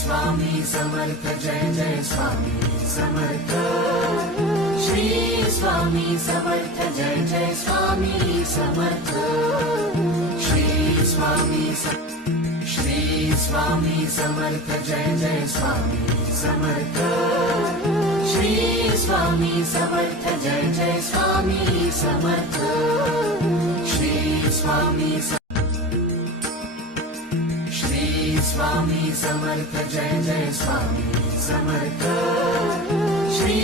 Swami Samarth Jai Jai Swami Samarth Shri Swami Samarth Jai Jai Swami Samarth Shri Swami Samarth Jai Jai Swami Samarth Shri Swami Samarth Jai Jai Swami Samarth Shri Swami Samarth Jai Jai Swami Samarth Shri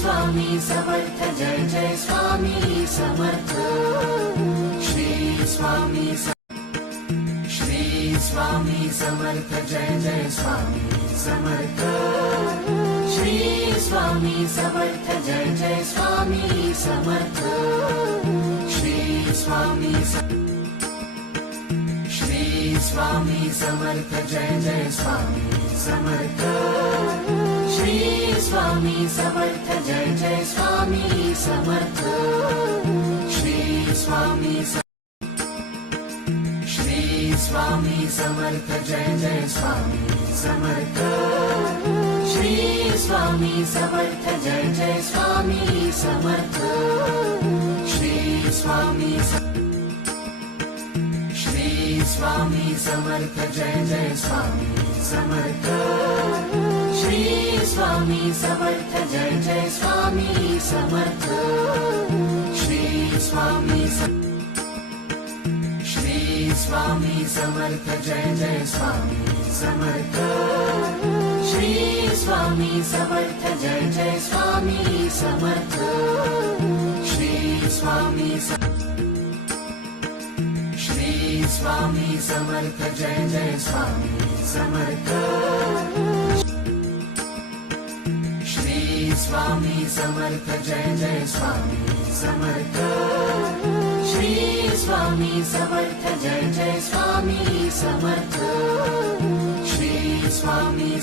Swami Samarth Jai Jai Swami Samarth Shri Swami Samarth Jai Jai Swami Samarth Shri Swami Samarth Jai Jai Swami Samarth Shri Swami Samarth Jai Jai Swami Samarth Shri Swami Samarth Jai Jai Swami Samarth Shri Swami Samarth Jai Jai Swami Samarth Shri Swami Samarth Jai Jai Swami Samarth Shri Swami Samarth Jai Jai Swami Samarth Shri Swami Samarth Jai Jai Swami Samarth Shri Swami Samarth Jai Jai Swami Samarth Shri Swami Samarth Jai Jai Swami Samarth Shri Swami Samarth Jai Jai Swami Samarth Shri Swami Samarth Jai Jai Swami Samarth Shri Swami Samarth Jai Jai Swami Samarth Shri Swami